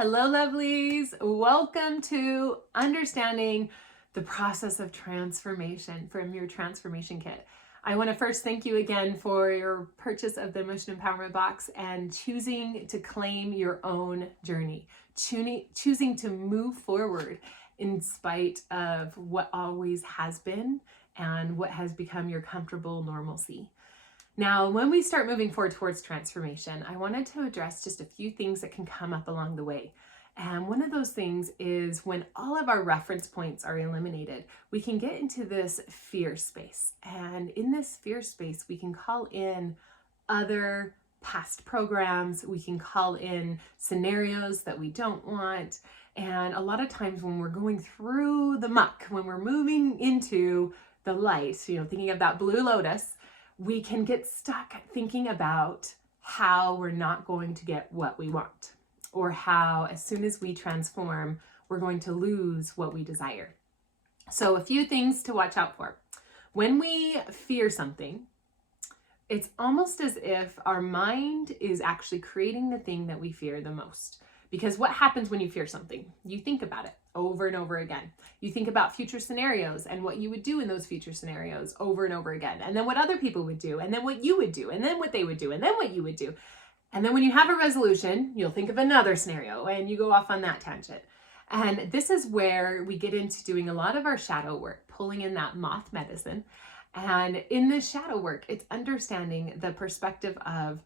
Hello, lovelies. Welcome to Understanding the Process of Transformation from your Transformation Kit. I want to first thank you again for your purchase of the Emotion Empowerment Box and choosing to claim your own journey, choosing to move forward in spite of what always has been and what has become your comfortable normalcy. Now, when we start moving forward towards transformation, I wanted to address just a few things that can come up along the way. And one of those things is when all of our reference points are eliminated, we can get into this fear space. And in this fear space, we can call in other past programs, we can call in scenarios that we don't want. And a lot of times when we're going through the muck, when we're moving into the light, thinking of that blue lotus, we can get stuck thinking about how we're not going to get what we want, or how as soon as we transform, we're going to lose what we desire. So a few things to watch out for. When we fear something, it's almost as if our mind is actually creating the thing that we fear the most. Because what happens when you fear something? You think about it over and over again. You think about future scenarios and what you would do in those future scenarios over and over again. And then what other people would do, and then what you would do, and then what they would do, and then what you would do. And then when you have a resolution, you'll think of another scenario and you go off on that tangent. And this is where we get into doing a lot of our shadow work, pulling in that moth medicine. And in this shadow work, it's understanding the perspective of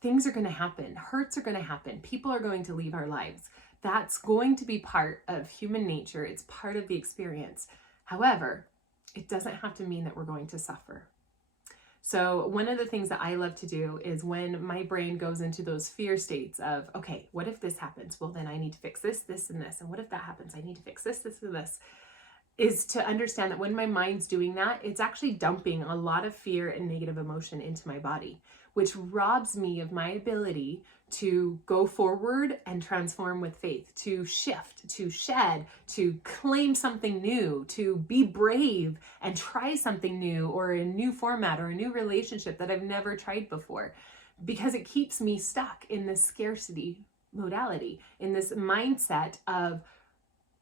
things are going to happen, hurts are going to happen, people are going to leave our lives. That's going to be part of human nature. It's part of the experience. However, it doesn't have to mean that we're going to suffer. So one of the things that I love to do is when my brain goes into those fear states of, okay, what if this happens? Well, then I need to fix this, this, and this. And what if that happens? I need to fix this, this, and this. Is to understand that when my mind's doing that, it's actually dumping a lot of fear and negative emotion into my body, which robs me of my ability to go forward and transform with faith, to shift, to shed, to claim something new, to be brave and try something new or a new format or a new relationship that I've never tried before, because it keeps me stuck in this scarcity modality, in this mindset of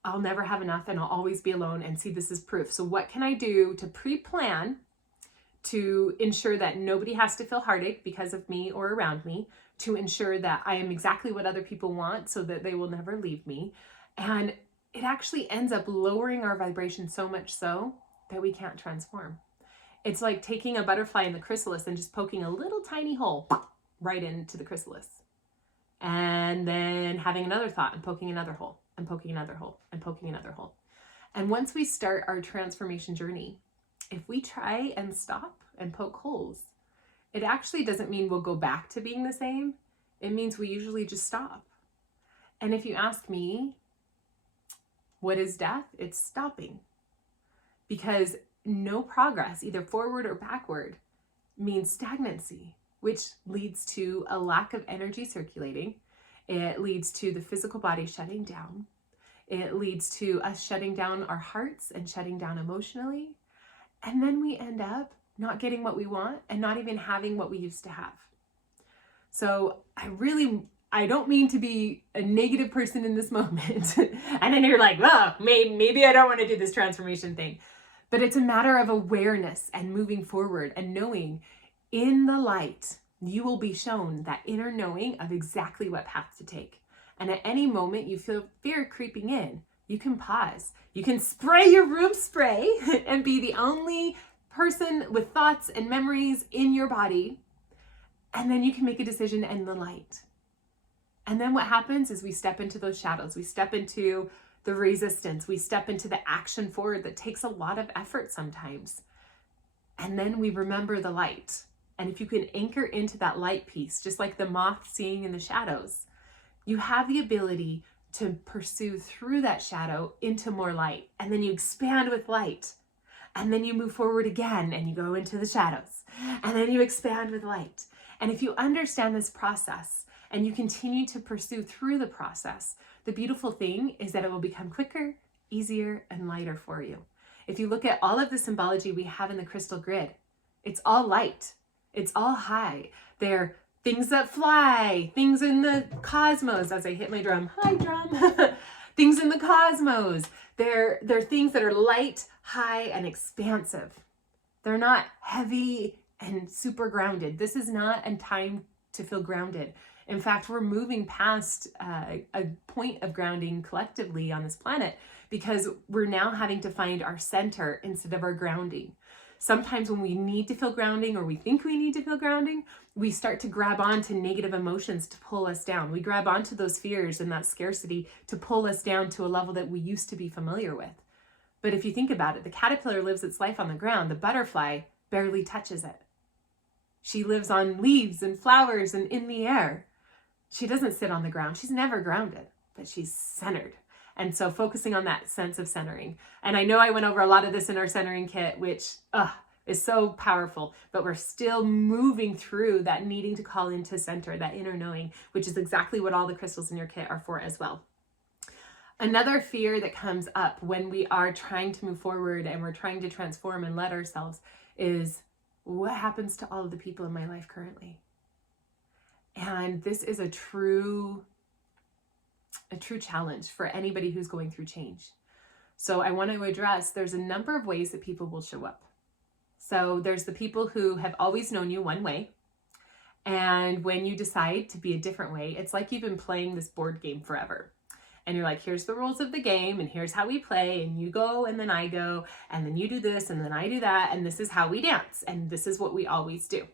I'll never have enough and I'll always be alone, and see, this is proof. So what can I do to pre-plan to ensure that nobody has to feel heartache because of me or around me, to ensure that I am exactly what other people want so that they will never leave me. And it actually ends up lowering our vibration so much so that we can't transform. It's like taking a butterfly in the chrysalis and just poking a little tiny hole right into the chrysalis. And then having another thought and poking another hole and poking another hole and poking another hole. And once we start our transformation journey, if we try and stop and poke holes, it actually doesn't mean we'll go back to being the same. It means we usually just stop. And if you ask me, what is death? It's stopping. Because no progress, either forward or backward, means stagnancy, which leads to a lack of energy circulating. It leads to the physical body shutting down. It leads to us shutting down our hearts and shutting down emotionally. And then we end up not getting what we want and not even having what we used to have. So I don't mean to be a negative person in this moment. And then you're like, oh, maybe I don't want to do this transformation thing. But it's a matter of awareness and moving forward and knowing in the light, you will be shown that inner knowing of exactly what path to take. And at any moment you feel fear creeping in, you can pause. You can spray your room spray and be the only person with thoughts and memories in your body. And then you can make a decision in the light. And then what happens is we step into those shadows. We step into the resistance. We step into the action forward that takes a lot of effort sometimes. And then we remember the light. And if you can anchor into that light piece, just like the moth seeing in the shadows, you have the ability to pursue through that shadow into more light. And then you expand with light. And then you move forward again and you go into the shadows. And then you expand with light. And if you understand this process and you continue to pursue through the process, the beautiful thing is that it will become quicker, easier, and lighter for you. If you look at all of the symbology we have in the crystal grid, it's all light. It's all high. They're things that fly, things in the cosmos, as I hit my drum, hi drum, things in the cosmos. They're things that are light, high, and expansive. They're not heavy and super grounded. This is not a time to feel grounded. In fact, we're moving past a point of grounding collectively on this planet because we're now having to find our center instead of our grounding. Sometimes when we need to feel grounding, or we think we need to feel grounding, we start to grab onto negative emotions to pull us down. We grab onto those fears and that scarcity to pull us down to a level that we used to be familiar with. But if you think about it, the caterpillar lives its life on the ground. The butterfly barely touches it. She lives on leaves and flowers and in the air. She doesn't sit on the ground. She's never grounded, but she's centered. And so focusing on that sense of centering. And I know I went over a lot of this in our centering kit, which is so powerful, but we're still moving through that needing to call into center, that inner knowing, which is exactly what all the crystals in your kit are for as well. Another fear that comes up when we are trying to move forward and we're trying to transform and let ourselves is, what happens to all of the people in my life currently? And this is a true challenge for anybody who's going through change. So I want to address, there's a number of ways that people will show up. So there's the people who have always known you one way. And when you decide to be a different way, it's like you've been playing this board game forever. And you're like, here's the rules of the game, and here's how we play, and you go, and then I go, and then you do this, and then I do that, and this is how we dance, and this is what we always do.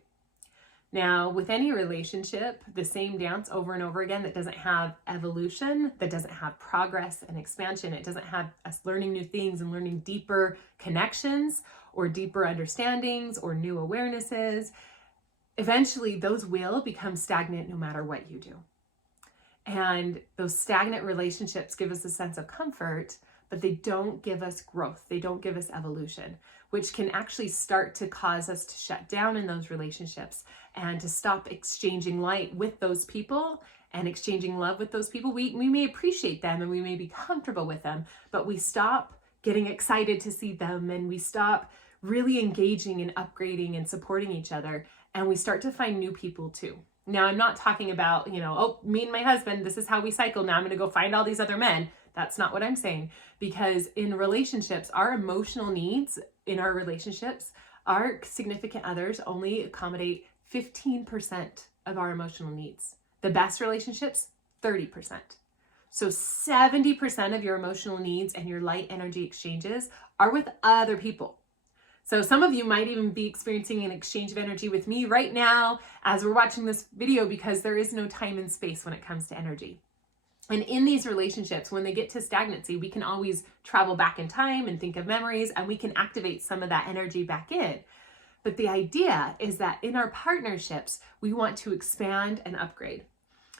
Now, with any relationship, the same dance over and over again that doesn't have evolution, that doesn't have progress and expansion, it doesn't have us learning new things and learning deeper connections or deeper understandings or new awarenesses, eventually those will become stagnant no matter what you do. And those stagnant relationships give us a sense of comfort, but they don't give us growth. They don't give us evolution, which can actually start to cause us to shut down in those relationships and to stop exchanging light with those people and exchanging love with those people. We may appreciate them and we may be comfortable with them, but we stop getting excited to see them, and we stop really engaging and upgrading and supporting each other, and we start to find new people too. Now, I'm not talking about, me and my husband, this is how we cycle. Now I'm going to go find all these other men. That's not what I'm saying. Because in relationships, our emotional needs in our relationships, our significant others only accommodate 15% of our emotional needs. The best relationships, 30%. So 70% of your emotional needs and your light energy exchanges are with other people. So some of you might even be experiencing an exchange of energy with me right now as we're watching this video, because there is no time and space when it comes to energy. And in these relationships, when they get to stagnancy, we can always travel back in time and think of memories, and we can activate some of that energy back in. But the idea is that in our partnerships, we want to expand and upgrade.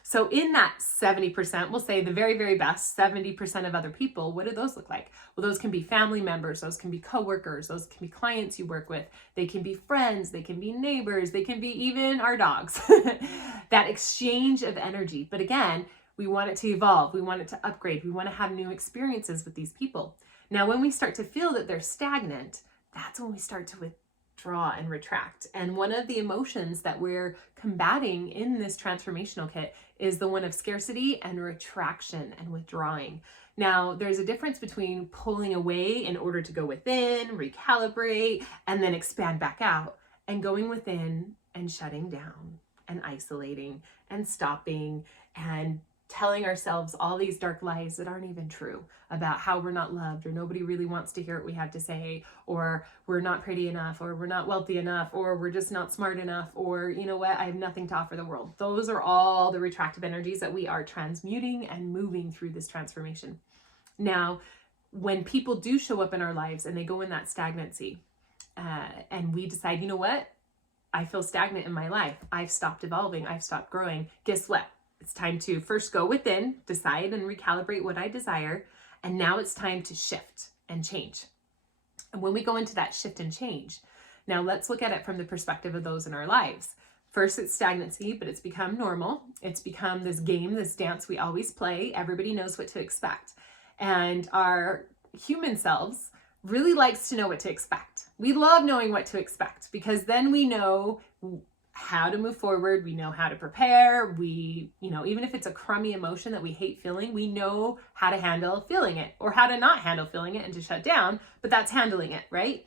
So in that 70%, we'll say the very, very best 70% of other people, what do those look like? Well, those can be family members, those can be coworkers, those can be clients you work with, they can be friends, they can be neighbors, they can be even our dogs. That exchange of energy. But again, we want it to evolve, we want it to upgrade, we want to have new experiences with these people. Now, when we start to feel that they're stagnant, that's when we start to withdraw and retract. And one of the emotions that we're combating in this transformational kit is the one of scarcity and retraction and withdrawing. Now, there's a difference between pulling away in order to go within, recalibrate, and then expand back out, and going within and shutting down and isolating and stopping and telling ourselves all these dark lies that aren't even true about how we're not loved, or nobody really wants to hear what we have to say, or we're not pretty enough, or we're not wealthy enough, or we're just not smart enough, or you know what, I have nothing to offer the world. Those are all the retractive energies that we are transmuting and moving through this transformation. Now, when people do show up in our lives and they go in that stagnancy, and we decide, you know what, I feel stagnant in my life, I've stopped evolving, I've stopped growing, guess what? It's time to first go within, decide and recalibrate what I desire. And now it's time to shift and change. And when we go into that shift and change, now let's look at it from the perspective of those in our lives. First, it's stagnancy, but it's become normal. It's become this game, this dance we always play. Everybody knows what to expect. And our human selves really likes to know what to expect. We love knowing what to expect, because then we know how to move forward. We know how to prepare. We, even if it's a crummy emotion that we hate feeling, we know how to handle feeling it or how to not handle feeling it and to shut down, but that's handling it, right?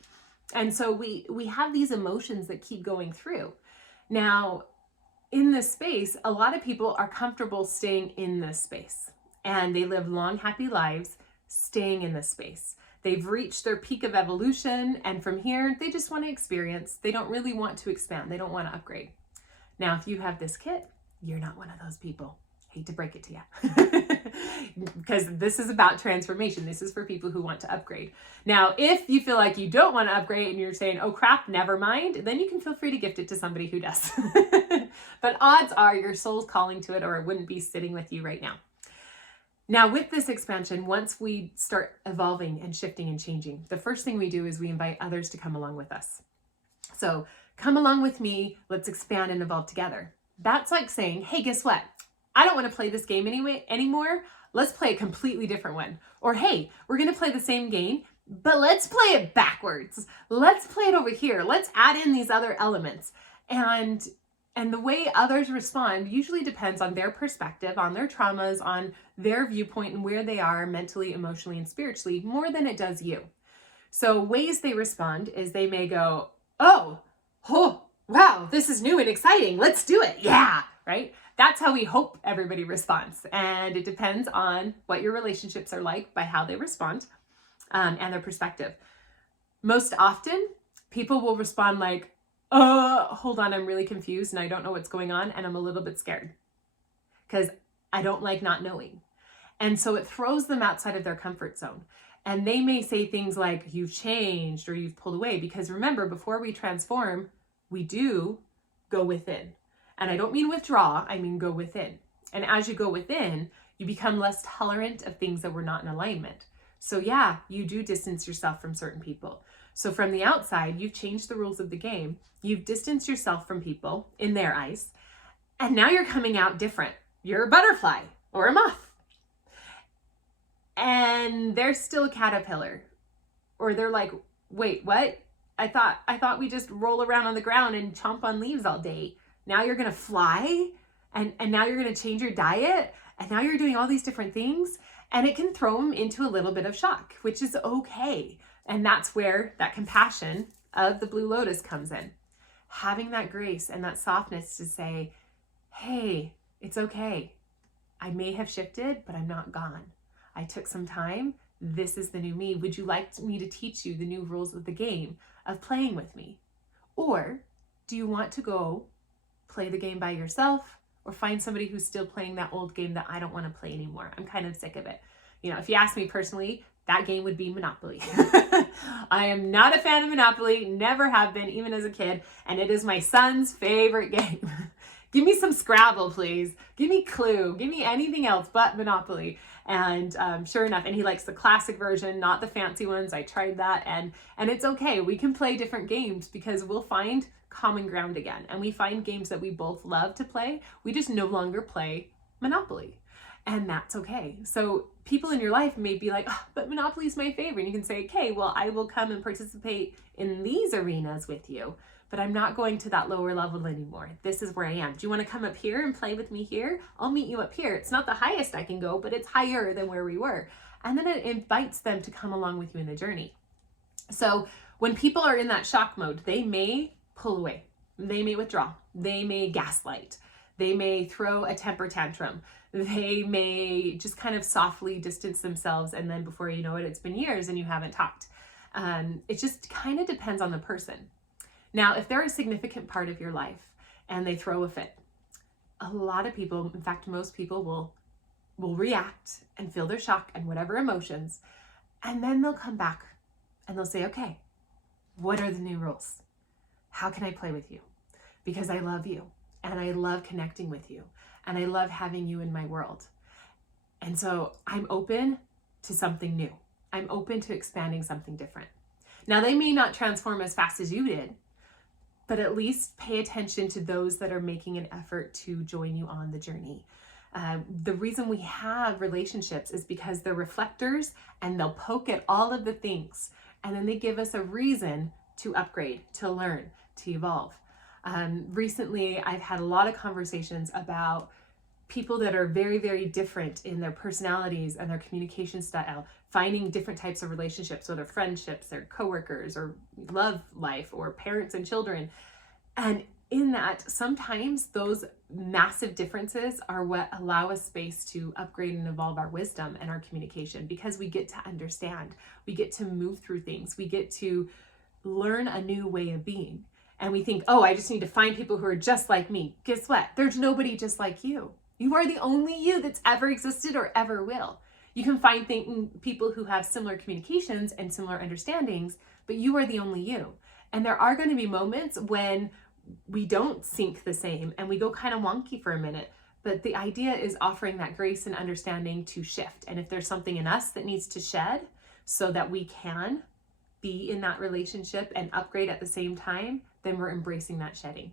And so we have these emotions that keep going through. Now, in this space, a lot of people are comfortable staying in this space, and they live long, happy lives staying in this space. They've reached their peak of evolution, and from here, they just want to experience. They don't really want to expand. They don't want to upgrade. Now, if you have this kit, you're not one of those people. Hate to break it to you. Because this is about transformation. This is for people who want to upgrade. Now, if you feel like you don't want to upgrade and you're saying, oh crap, never mind, then you can feel free to gift it to somebody who does. But odds are your soul's calling to it, or it wouldn't be sitting with you right now. Now, with this expansion, once we start evolving and shifting and changing, the first thing we do is we invite others to come along with us. So come along with me, let's expand and evolve together. That's like saying, hey, guess what? I don't want to play this game anymore. Let's play a completely different one. Or, hey, we're going to play the same game, but let's play it backwards. Let's play it over here. Let's add in these other elements. And the way others respond usually depends on their perspective, on their traumas, on their viewpoint and where they are mentally, emotionally, and spiritually more than it does you. So ways they respond is they may go, oh, wow, this is new and exciting. Let's do it. Yeah, right? That's how we hope everybody responds. And it depends on what your relationships are like by how they respond and their perspective. Most often, people will respond like, hold on, I'm really confused and I don't know what's going on and I'm a little bit scared because I don't like not knowing. And so it throws them outside of their comfort zone. And they may say things like, you've changed or you've pulled away, because remember, before we transform, we do go within. And I don't mean withdraw, I mean go within. And as you go within, you become less tolerant of things that were not in alignment. So yeah, you do distance yourself from certain people. So from the outside, you've changed the rules of the game. You've distanced yourself from people in their eyes. And now you're coming out different. You're a butterfly or a moth. And they're still a caterpillar. Or they're like, wait, what? I thought we just roll around on the ground and chomp on leaves all day. Now you're going to fly and now you're going to change your diet. And now you're doing all these different things. And it can throw them into a little bit of shock, which is okay. And that's where that compassion of the Blue Lotus comes in. Having that grace and that softness to say, hey, it's okay. I may have shifted, but I'm not gone. I took some time. This is the new me. Would you like me to teach you the new rules of the game of playing with me? Or do you want to go play the game by yourself or find somebody who's still playing that old game that I don't want to play anymore? I'm kind of sick of it. If you ask me personally, that game would be Monopoly. I am not a fan of Monopoly, never have been, even as a kid, and it is my son's favorite game. Give me some Scrabble, please. Give me Clue. Give me anything else but Monopoly. And sure enough, and he likes the classic version, not the fancy ones. I tried that, and it's okay. We can play different games because we'll find common ground again. And we find games that we both love to play. We just no longer play Monopoly. And that's okay. So people in your life may be like, oh, but Monopoly is my favorite. And you can say, okay, well, I will come and participate in these arenas with you, but I'm not going to that lower level anymore. This is where I am. Do you want to come up here and play with me here? I'll meet you up here. It's not the highest I can go, but it's higher than where we were. And then it invites them to come along with you in the journey. So when people are in that shock mode, they may pull away. They may withdraw. They may gaslight. They may throw a temper tantrum. They may just kind of softly distance themselves. And then before you know it, it's been years and you haven't talked. It just kind of depends on the person. Now, if they're a significant part of your life and they throw a fit, a lot of people, in fact, most people will react and feel their shock and whatever emotions. And then they'll come back and they'll say, okay, what are the new rules? How can I play with you? Because I love you and I love connecting with you and I love having you in my world. And so I'm open to something new. I'm open to expanding something different. Now, they may not transform as fast as you did, but at least pay attention to those that are making an effort to join you on the journey. The reason we have relationships is because they're reflectors and they'll poke at all of the things. And then they give us a reason to upgrade, to learn, to evolve. Recently, I've had a lot of conversations about people that are very, very different in their personalities and their communication style, finding different types of relationships, whether friendships, their coworkers, or love life, or parents and children. And in that, sometimes those massive differences are what allow us space to upgrade and evolve our wisdom and our communication, because we get to understand, we get to move through things, we get to learn a new way of being. And we think, oh, I just need to find people who are just like me. Guess what? There's nobody just like you. You are the only you that's ever existed or ever will. You can find people who have similar communications and similar understandings, but you are the only you. And there are going to be moments when we don't sync the same and we go kind of wonky for a minute. But the idea is offering that grace and understanding to shift. And if there's something in us that needs to shed so that we can be in that relationship and upgrade at the same time, then we're embracing that shedding.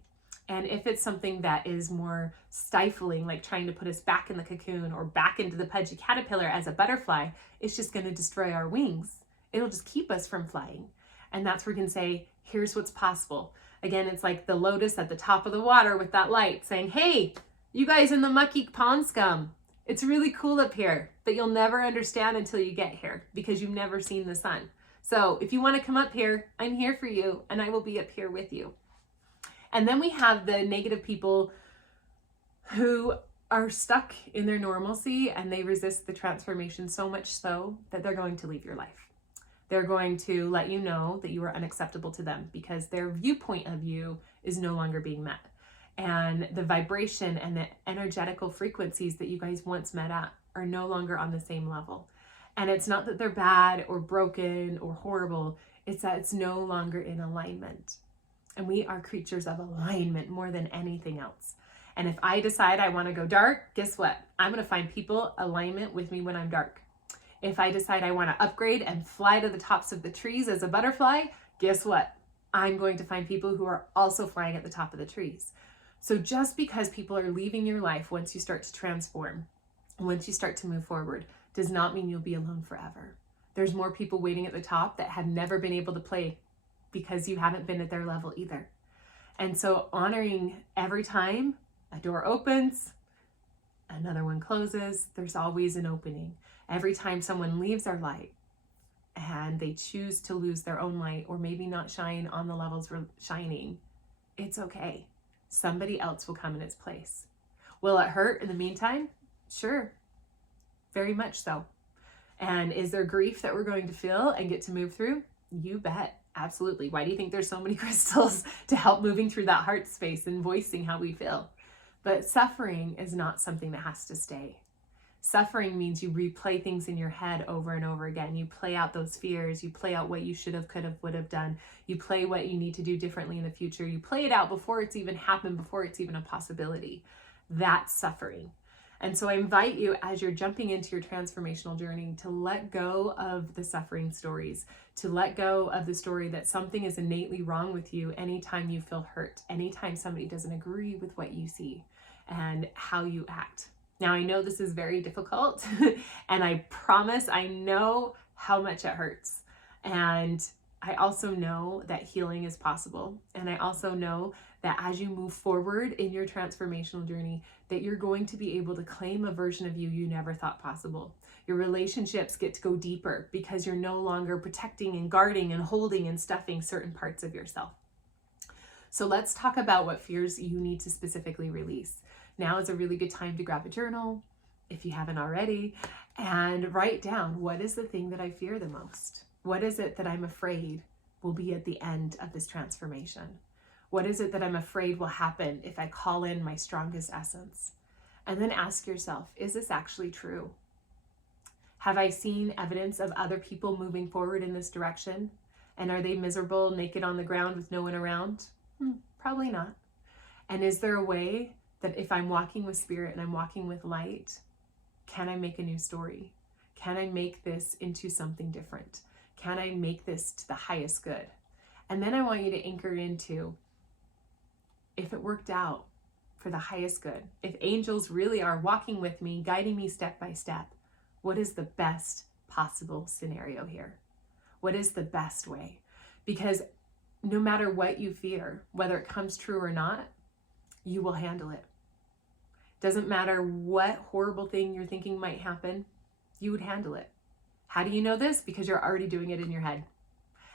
And if it's something that is more stifling, like trying to put us back in the cocoon or back into the pudgy caterpillar as a butterfly, it's just going to destroy our wings. It'll just keep us from flying. And that's where we can say, here's what's possible. Again, it's like the lotus at the top of the water with that light saying, hey, you guys in the mucky pond scum, it's really cool up here, but you'll never understand until you get here because you've never seen the sun. So if you want to come up here, I'm here for you and I will be up here with you. And then we have the negative people who are stuck in their normalcy and they resist the transformation so much so that they're going to leave your life. They're going to let you know that you are unacceptable to them because their viewpoint of you is no longer being met. And the vibration and the energetical frequencies that you guys once met at are no longer on the same level. And it's not that they're bad or broken or horrible. It's that it's no longer in alignment. And we are creatures of alignment more than anything else. And if I decide I want to go dark, guess what? I'm going to find people alignment with me when I'm dark. If I decide I want to upgrade and fly to the tops of the trees as a butterfly, guess what? I'm going to find people who are also flying at the top of the trees. So just because people are leaving your life once you start to transform, once you start to move forward, does not mean you'll be alone forever. There's more people waiting at the top that have never been able to play because you haven't been at their level either. And so honoring every time a door opens, another one closes, there's always an opening. Every time someone leaves our light and they choose to lose their own light or maybe not shine on the levels we're shining, it's okay. Somebody else will come in its place. Will it hurt in the meantime? Sure. Very much so. And is there grief that we're going to feel and get to move through? You bet. Absolutely. Why do you think there's so many crystals to help moving through that heart space and voicing how we feel? But suffering is not something that has to stay. Suffering means you replay things in your head over and over again. You play out those fears. You play out what you should have, could have, would have done. You play what you need to do differently in the future. You play it out before it's even happened, before it's even a possibility. That's suffering. And so I invite you, as you're jumping into your transformational journey, to let go of the suffering stories, to let go of the story that something is innately wrong with you anytime you feel hurt, anytime somebody doesn't agree with what you see and how you act. Now, I know this is very difficult, and I promise I know how much it hurts. And I also know that healing is possible. And I also know that as you move forward in your transformational journey, that you're going to be able to claim a version of you never thought possible. Your relationships get to go deeper because you're no longer protecting and guarding and holding and stuffing certain parts of yourself. So let's talk about what fears you need to specifically release. Now is a really good time to grab a journal, if you haven't already, and write down, what is the thing that I fear the most? What is it that I'm afraid will be at the end of this transformation? What is it that I'm afraid will happen if I call in my strongest essence? And then ask yourself, is this actually true? Have I seen evidence of other people moving forward in this direction? And are they miserable, naked on the ground with no one around? Probably not. And is there a way that if I'm walking with spirit and I'm walking with light, can I make a new story? Can I make this into something different? Can I make this to the highest good? And then I want you to anchor into, if it worked out for the highest good, if angels really are walking with me, guiding me step by step, what is the best possible scenario here? What is the best way? Because no matter what you fear, whether it comes true or not, you will handle it. Doesn't matter what horrible thing you're thinking might happen, you would handle it. How do you know this? Because you're already doing it in your head.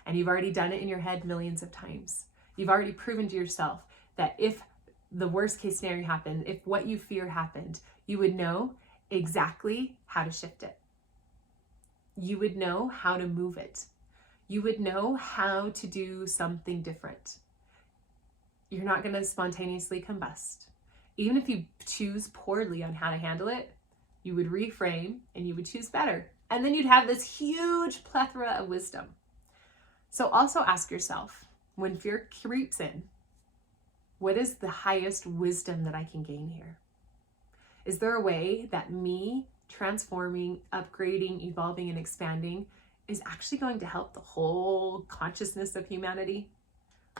And you've already done it in your head millions of times. You've already proven to yourself that if the worst case scenario happened, if what you fear happened, you would know exactly how to shift it. You would know how to move it. You would know how to do something different. You're not going to spontaneously combust. Even if you choose poorly on how to handle it, you would reframe and you would choose better. And then you'd have this huge plethora of wisdom. So also ask yourself, when fear creeps in, what is the highest wisdom that I can gain here? Is there a way that me transforming, upgrading, evolving, and expanding is actually going to help the whole consciousness of humanity?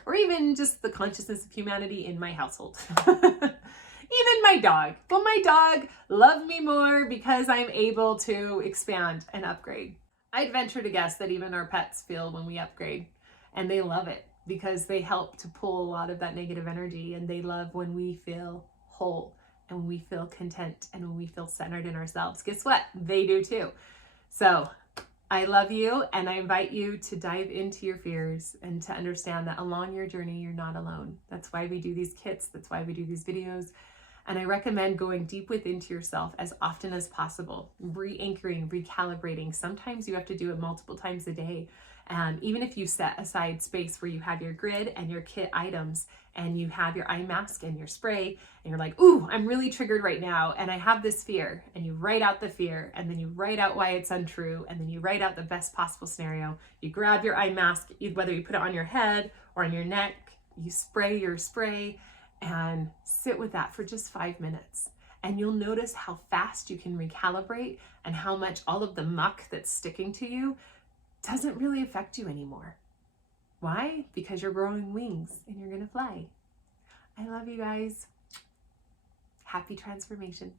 Or even just the consciousness of humanity in my household? Even my dog. Will my dog love me more because I'm able to expand and upgrade? I'd venture to guess that even our pets feel when we upgrade, and they love it because they help to pull a lot of that negative energy, and they love when we feel whole and when we feel content and when we feel centered in ourselves. Guess what? They do too. So I love you, and I invite you to dive into your fears and to understand that along your journey, you're not alone. That's why we do these kits. That's why we do these videos. And I recommend going deep within to yourself as often as possible, re-anchoring, recalibrating. Sometimes you have to do it multiple times a day. Even if you set aside space where you have your grid and your kit items and you have your eye mask and your spray and you're like, ooh, I'm really triggered right now and I have this fear, and you write out the fear and then you write out why it's untrue and then you write out the best possible scenario. You grab your eye mask, whether you put it on your head or on your neck, you spray your spray and sit with that for just 5 minutes. And you'll notice how fast you can recalibrate and how much all of the muck that's sticking to you doesn't really affect you anymore. Why? Because you're growing wings and you're gonna fly. I love you guys. Happy transformation.